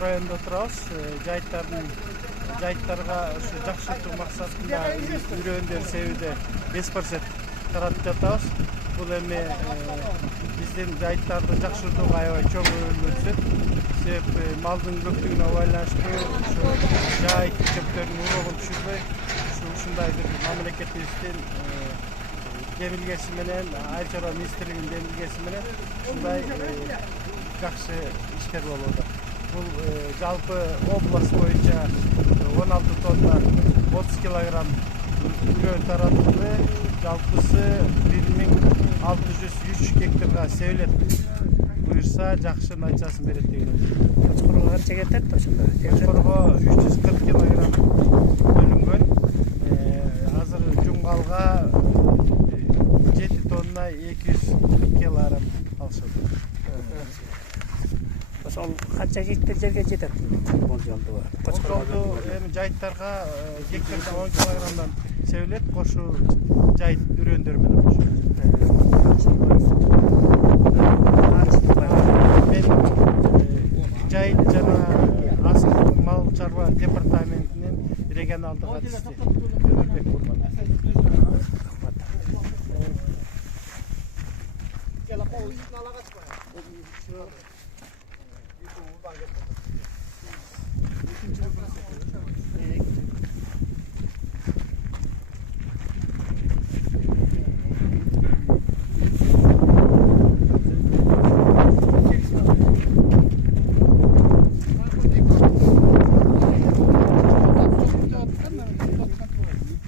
районунда турабыз. Жайыттарга ушу жакшыртуу максатында үйрөндөр себеде экспорт таратып жатабыз. Бул эми биздин жайыттарды жакшыртууга аябай чоң роль өтөт. Себеби малдын көптүгүнө байланыштуу жайыт чөптөрдүн урогун түшүрбөй, ушундай бир мамлекетибиздин демилгеси менен, Айыл чарба министрлигинин демилгеси менен ушундай жакшы иштер болуп атат. Бул жалпы область боюнча 16 тонна 30 килограмм үрөө таратылды. Жалпысы 1603 гектарга себилет. Буюрса жакшы натыйжасын берет деген. Чокорго канча кетет ошондо? Чокорго 340 килограмм бөлүнгөн. Азыр жумгалга 7 тонна 240 килограмм алышат. Ошол канча гектар жерге жетет болжолду? Болжолду эми жайыттарга гектарда 10 килограммдан себилет, кошу жайыт үрөндөр менен кошулат. Мен жайыт жана астык мал чарба департаментинин регионалдык адисти Өмүрбек Бурматов.